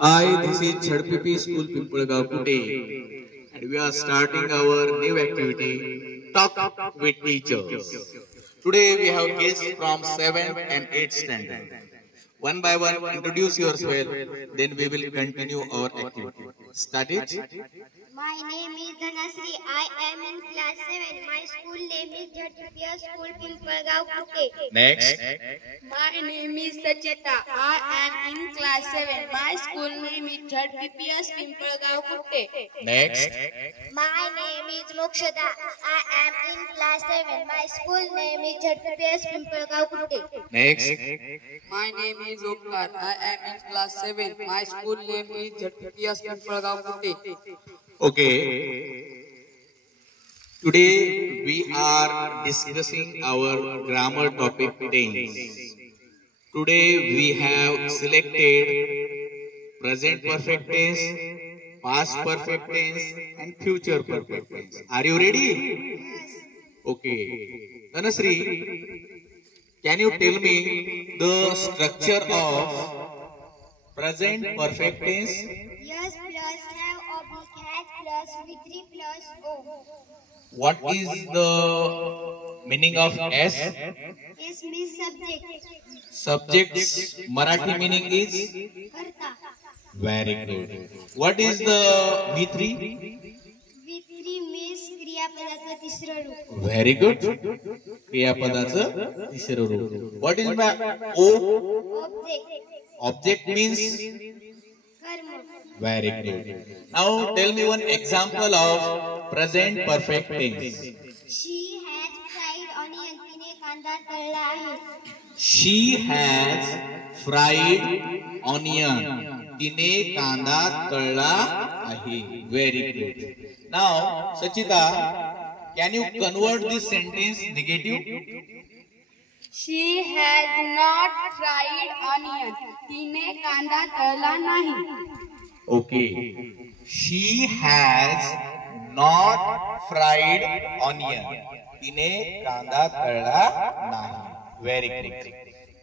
This is ZPP School Pimpalgaon Kute, and we are starting our new activity, Talk with Teachers. Today we have guests from 7th and 8th standard. One by one, introduce yourself, then we will continue our activity. Start it. My name is Dhanasri. I am in class 7. My school name is ZPP School Pimpalgaon Kute. Next. My name is Sachita. I am in class 7. My school name is ZPPS Pimpalgaon Kute. Next. My name is Mokshada. I am in class 7. My school name is ZPPS Pimpalgaon Kute. Next. My name is Omkar. I am in class 7. My school name is ZPPS Pimpalgaon Kute. Okay. Today we are discussing our grammar topic tense. Today we have selected present perfect tense, past perfect tense and future perfect tense. Are you ready? Okay. Dhanasri, can you tell me the structure of present perfect tense? Yes plus have oblique has plus V3 plus O. What is the meaning of S? Is means subject. Subject's Marathi meaning is? Karta. Very good. What is the V3? V3 means क्रियापदाचं तिसरं रूप. Very good. क्रियापदाचं तिसरं रूप. What is my O? Object. Object means? कर्म. Very good. Now tell me one example of present perfect tense. She has fried onion. तिने कांदा तळला आहे. She has fried onion. तिने कांदा तळला आहे. Very good. Now, Sachita, can you convert this sentence negative? She has not fried onion. तिने कांदा तळला नाही. Okay. She has not fried onion. तिने कांदा तळला नाही. Very good.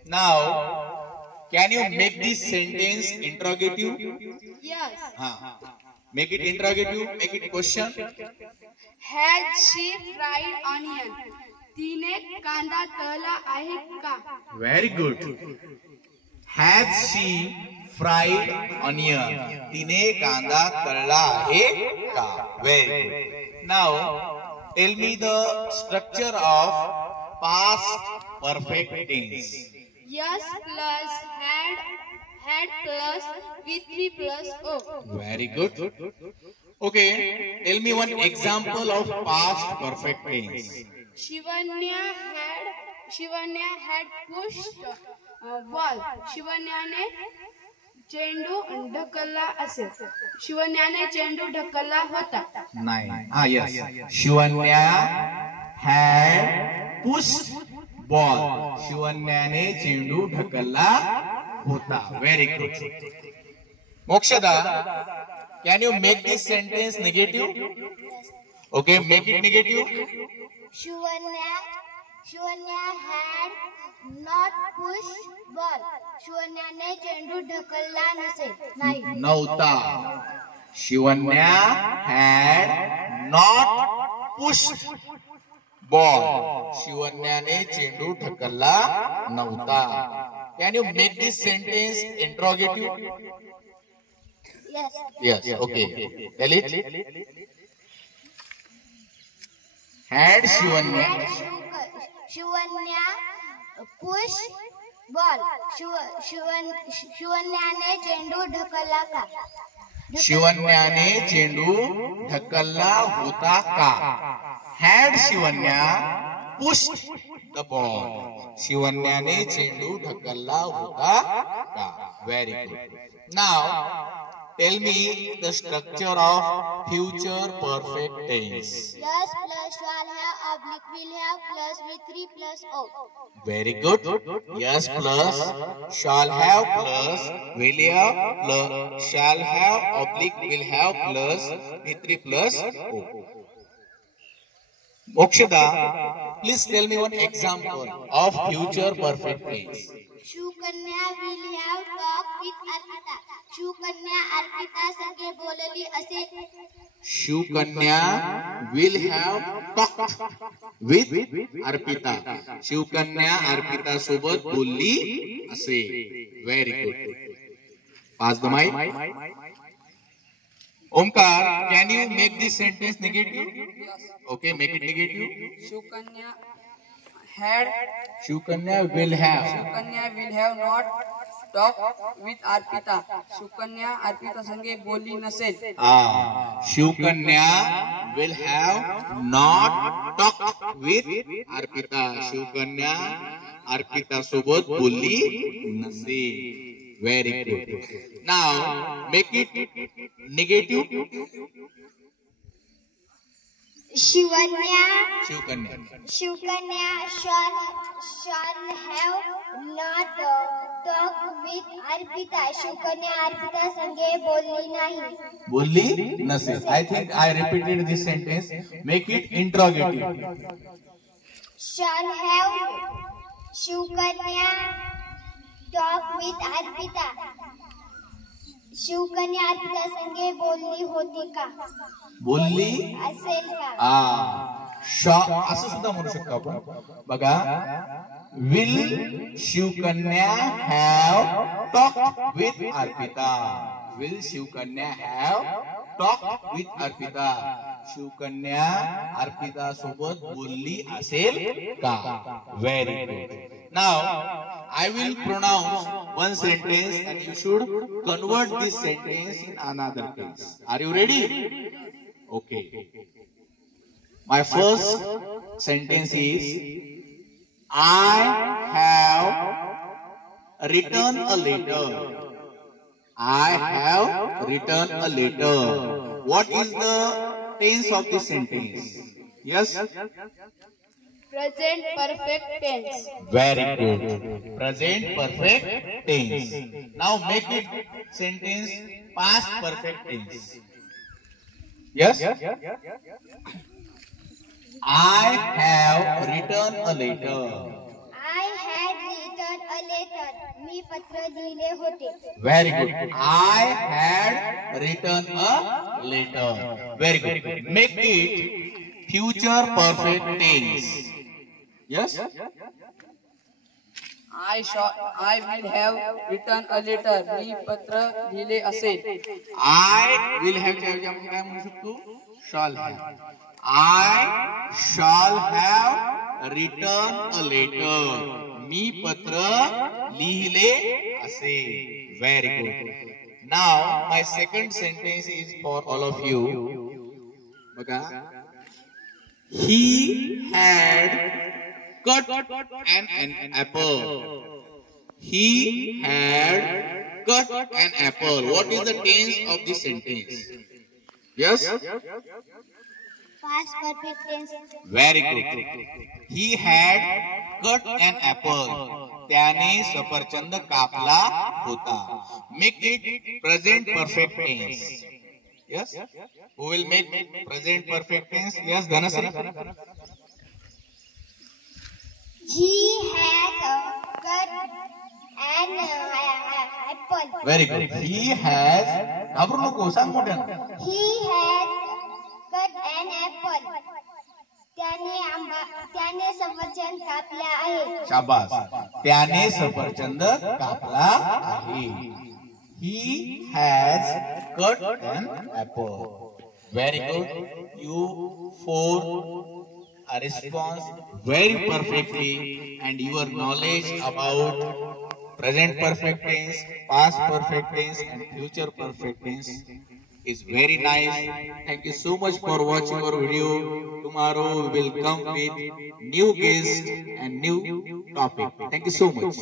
Now, can you make this sentence interrogative? Yes. Make it interrogative, make it question. Has she fried onion? तिने कांदा तळला आहे का? Very good. Has she fried onion? तिने कांदा तळला आहे का? Very good. Now, tell me the structure of past perfect tense. Yes plus had plus V3 plus O. Very good. Okay, tell me one example of past perfect tense. Shivanya had pushed ball. शिवण्याने चेंडू ढकलला असेल. शिवण्याने चेंडू ढकलला होता. नाही. Yes. Shivanya had pushed ball. शिवन्याने चेंडू ढकलला होता. Very good. Mokshada, can you make this sentence negative? Okay, make it negative. Shivanya had not pushed ball. शिवण्याने चेंडू ढकलला नाही. नव्हता. Shivanya had not pushed ball. शिवन्याने चेंडू ढकलला नव्हता. Can you make this sentence interrogative? Yes. Okay. Tell it. Had Shivanya. Shivanya push ball. शिवन्याने चेंडू ढकलला का? शिवन्याने चेंडू ढकलला होता का? Had Shivanya pushed the ball. शिवन्याने चेंडू ढकलला होता का? Very good. Now, tell me the structure of future perfect tense. Yes plus shall have oblique will have plus V3 plus O. Very good. Yes plus shall have plus will have plus shall have oblique will have plus V3 plus O. Mokshada, please tell me one example of future perfect tense. Shivkanya will have talk with Arpita. Shivkanya Arpita संगे बोलली असे. Shivkanya will have talked with Arpita. Shivkanya Arpita सोबत बोलली असे. Very good. Pass the mic. Omkar, can you make this sentence negative? Okay, make it negative. Shukanya had. Shukanya will have. Shukanya will have not talked with Arpita. Shukanya Arpita संगे बोली नसेल. Shukanya will have not talked with Arpita. Shukanya Arpita सोबत बोलली नसेल. Very good. Now make it negative. Shivanya Shukanya shall have not talk with Arpita. Shukanya Arpita संगे बोलली नाही. बोलली नसेल. I think I repeated this sentence. Make it interrogative. Shall have Shukanya talk with Arpita. Shivkanya Arpita संगे बोलली होती का? बोलली असेल का? असं सुद्धा म्हणू शकतो आपण. बघा, will Shivkanya have talked with Arpita? Will Shivkanya have talked with Arpita? Shivkanya Arpita सोबत बोलली असेल का? Very good. Now I will pronounce one sentence and you should convert this sentence in another case. Are you ready? Okay. My first sentence is, I have written a letter. I have written a letter. What is the tense of this sentence? Yes? Present perfect tense. Very good. Present perfect tense. Now make it sentence past perfect tense. Yes? I have written a letter. I had written a letter. मी पत्र लिहिले होते. Very good. I had written a letter. Very good. Make it future perfect tense. Yes? I will have written a letter. मी पत्र लिहिले असेल. I will have च्या ऐवजी आपण काय म्हणू शकतो? Shall have. I shall have written a letter. मी पत्र लिहिले असेल. Very good. Now my second sentence is for all of you. बघा. He had cut an apple. He had cut an apple. What is the tense of this sentence? Yes? Past perfect tense. Very good. He had cut an apple. त्याने सफरचंद कापला होता. Make it present perfect tense. Yes? Who will make present perfect tense? Yes, Dhanasri. He has cut an apple. Very good. He has. घाबरू नको, सांग मोठ्यानं. He has cut an apple. त्याने सफरचंद कापला आहे. शाबास. त्याने सफरचंद कापला आहे. He has cut an apple. Very good. You four respond very perfectly, and your knowledge about present perfect tense, past perfect tense, and future perfect tense is very nice. Thank you so much for watching our video. Tomorrow we will come with new guest and new topic. Thank you so much.